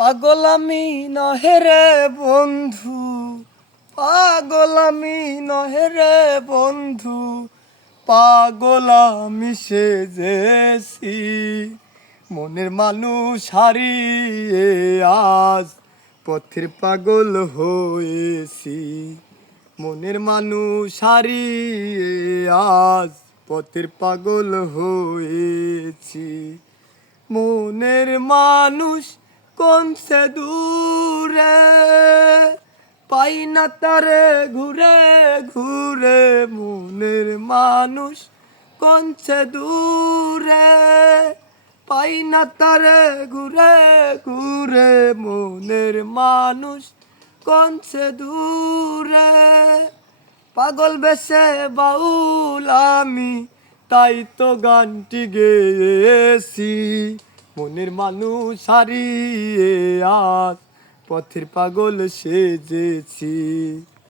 পাগল আমি নহে রে বন্ধু, পাগল আমি নহে রে বন্ধু, পাগল আমি সেজেছি। মনের মানুষ হারিয়ে আজ পথের পাগল হয়েছি। মনের মানুষ হারিয়ে আজ পথের পাগল হয়েছি। মনের মানুষ কোন সে দূরে, পাই না তারে ঘুরে ঘুরে। মনের মানুষ কোন সে দূরে, পাই না তারে ঘুরে ঘুরে। মনের মানুষ কোন সে দূরে, পাগল বেশে বাউল আমি, তাই তো গানটি গেয়েছি। মনের মানুষ হারিয়ে আজ পথের পাগল সেজেছি।